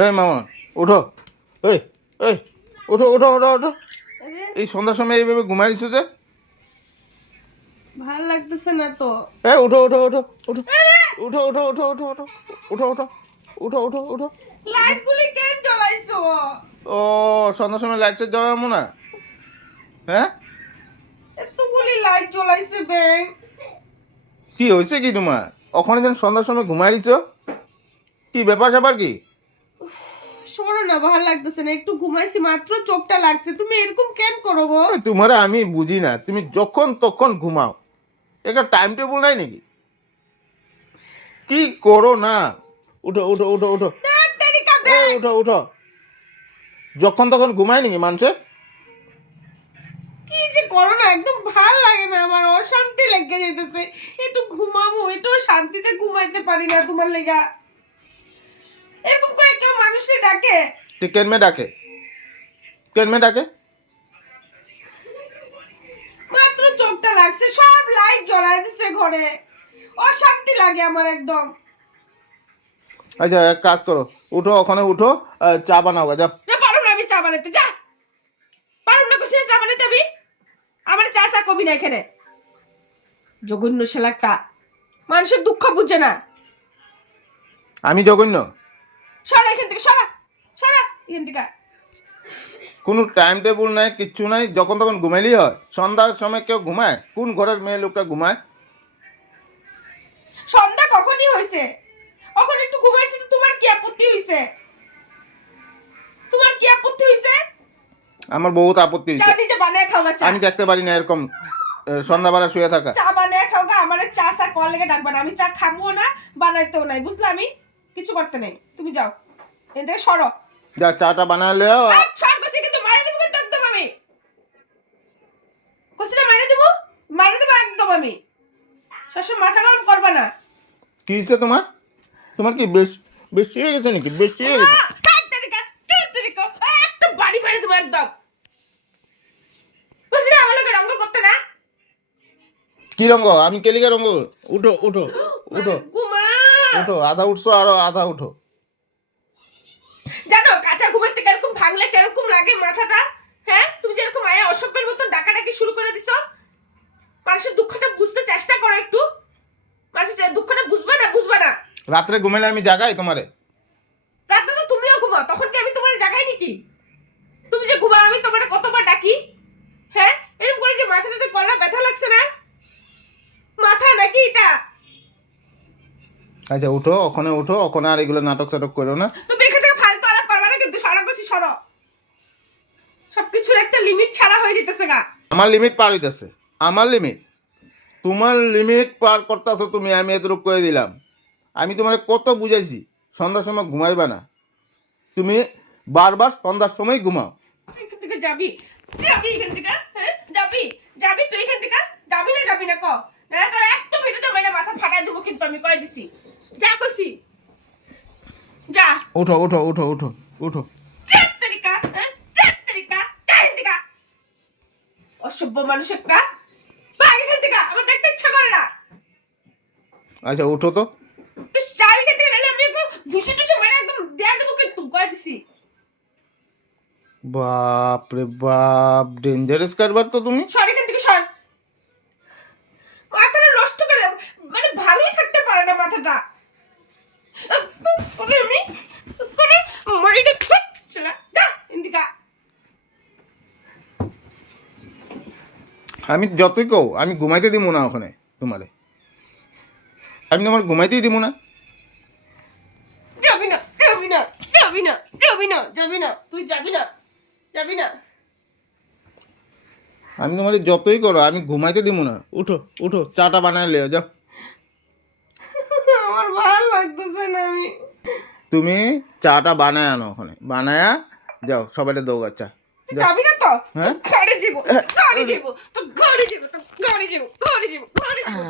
এই মামা ওঠো, এই এই ওঠো ওঠো ওঠো ওঠো। এই সন্ধ্যার সময় এইভাবে ঘুমাই দিছো যে? ভাল লাগতেছে না তো। এই ওঠো ওঠো ওঠো ওঠো ওঠো ওঠো ওঠো ওঠো ওঠো ওঠো ওঠো ওঠো ওঠো ওঠো। লাইট গুলি কেন জ্বলাইছো? ও সন্ধ্যার সময় লাইট সেট জ্বালাবো না? হ্যাঁ এতগুলি লাইট জ্বলাইছে ব্যাং। কি হয়েছে কি তোমার? ওখানে যেন সন্ধ্যার সময় ঘুমাই দিছো, কি ব্যাপার স্যাপার কি? সরো না, ভাল লাগতেছে না, একটু ঘুমাইছি মাত্র, চোখটা লাগছে। তুমি এরকম কেন করো গো? তোমার আমি বুঝি না, তুমি যখন তখন ঘুমাও, একটা টাইম টেবিল নাই নাকি? কি করো না? উঠো উঠো উঠো উঠো তাড়াতাড়ি কাঁদে। এই উঠো উঠো। যখন তখন ঘুমায় নাকি মানুষে? কি যে করো না, একদম ভাল লাগে না, আমার অশান্তি লেগে যেতেছে। একটু ঘুমাবো, একটু শান্তিতে ঘুমাইতে পারি না তোমার লেগা। এরকম করে কেউ মানুষে ডাকে? কেন ডাকে? কেন ডাকে? মাত্র চোখটা লাগছে, সব লাইট জ্বলাই দিছে ঘরে, অশান্তি লাগে আমার একদম। আচ্ছা এক কাজ করো, উঠো ওখানে উঠো, চা বানাও গা, যাও। না পারো না আমি চা বানাতে, যা পারো না কুসিনা চা বানাতে। আমি আমার চা চা কবি না এখানে। জঘন্য শালাটা, মানুষের দুঃখ বুঝে না। আমি জঘন্য? সরা এখান থেকে, সরা সরা এখান থেকে। কোনো টাইম টেবিল নাই, কিচ্ছু নাই, যখন তখন ঘুমাইলেই হয়? সন্ধ্যার সময় কেউ ঘুমায়? কোন ঘরের মেয়ে লোকটা ঘুমায়? সন্ধ্যা কখনই হয়েছে, কখন একটু ঘুমাইছি তো তোমার কি আপত্তি হইছে? তোমার কি আপত্তি হইছে? আমার বহুত আপত্তি চা হয়েছে। নিজে বানায় খাও গা চা। আমি দেখতে পারি না এরকম সন্ধ্যাবেলা শুয়ে থাকা। চা বানায় খাও গা, আমারে চা চা কল লেগে ডাকবা না। আমি চা খাবো না, বানাইতেও নাই, বুঝলা? আমি কিছু করতে নাই, তুমি যাও এখান থেকে, সরো। যা চাটা বানায় লেও। ছাড় কষি, কিন্তু মারে দেবো কিন্তু একদম আমি। কষিটা মারে দেবো, মারে দেবো একদম আমি। সবসময় মাথা গরম করবা না। কি হয়েছে তোমার? তোমার কি বেশি হয়ে গেছে নাকি? বেশি হয়ে গেছে? একটা বাড়ি মারে দেবো একদম। কষিটা আমার লোকে রঙ্গ করতে না। কি রঙ? আমি কেলিকা রঙ? উঠো উঠো উঠো ঘুমা। উঠো, আধা উঠছো আরো আধা উঠো। জানো কাঁচা ঘুমের থেকে এরকম ভাঙলে কিরকম লাগে মাথাটা? হ্যাঁ, তুমি যেরকম আয়া অসভ্যের মতন ডাকাডাকি শুরু করে দিছো। মানুষের দুঃখটা বুঝতে চেষ্টা করো একটু। মানুষের দুঃখটা বুঝবা না, বুঝবা না। রাত্রে ঘুমাইলে আমি জাগাই তোমারে? রাতে তো তুমিও ঘুমাও, তখন কি আমি তোমার জাগাই নাকি? তুমি যে ঘুমাও আমি তোমার কতবার ডাকি? হ্যাঁ, এরকম করে যে মাথাটাতে কলা ব্যথা লাগছে না? মাথা নাকি এটা? আচ্ছা উঠো, ওখানে উঠো, ওখানে আর এগুলো নাটক চাটক করো না। তুমি এখান থেকে ফালতু আলাপ করবা না কিন্তু, সরা করছি সরো। সবকিছুর একটা লিমিট ছাড়া হয়ে যেতেছে গা। আমার লিমিট পার হইতেছে, আমার লিমিট। তোমার লিমিট পার করতেছো তুমি, আমি এতটুক করে দিলাম। আমি তোমার কত বুঝাইছি সন্ধ্যার সময় ঘুমাইবা না, তুমি বারবার সন্ধ্যার সময় ঘুমাও। এখান থেকে যাবি, যাবি এখান থেকে, হ্যাঁ যাবি, যাবি তুই এখান থেকে, যাবি না যাবি না ক। না তোর একটু ভিডিওতে মানে মাথা ফাটাই দেবো কিন্তু, আমি কই দিছি। যা কইছি যা। উঠো উঠো উঠো উঠো উঠো। চার তারিকা, হ্যাঁ চার তারিকা, কাহিন থেকে অসভ্য মানুষ একটা। ভাগ এখান থেকে, আমার দেখতে ইচ্ছা করে না। আচ্ছা উঠো তো। তুই যাবি এখান থেকে, নাহলে আমি একটু ঘুষি টুসি মেরে একদম দেয়া দেবো কিন্তু, কই দিছি। বাপ রে বাপ, ডেঞ্জারাস কারবার তো তুমি। সর এখান থেকে, সর। মাথাটা নষ্ট করে, মানে ভালোই থাকতে পারে না মাথাটা। তোরে আমি তোরে মাইরে খাস শালা, যা ইন্দিকা। আমি যতই কও আমি ঘুমাইতে দিব না ওখানে তোমারে, আমি তোমার ঘুমাইতেই দিব না। যাবি না যাবি না যাবি না যাবি না যাবি না, তুই যাবি না, যাবি না। আমি তোমার যতই করো আমি ঘুমাইতে দিব না। উঠো উঠো, চাটা বানায় লেও যাও। আমার ভালো লাগতেছে না। আমি তুমি চাটা বানায় আনো, ওখানে বানায়া যাও, সবাইটা দৌড়া চা। যাবি না তো? হ্যাঁ ঘরে যাবো, ঘরে যাবো, তো ঘরে যাবো, তো ঘরে যাবো, ঘরে যাবো, ঘরে যাবো।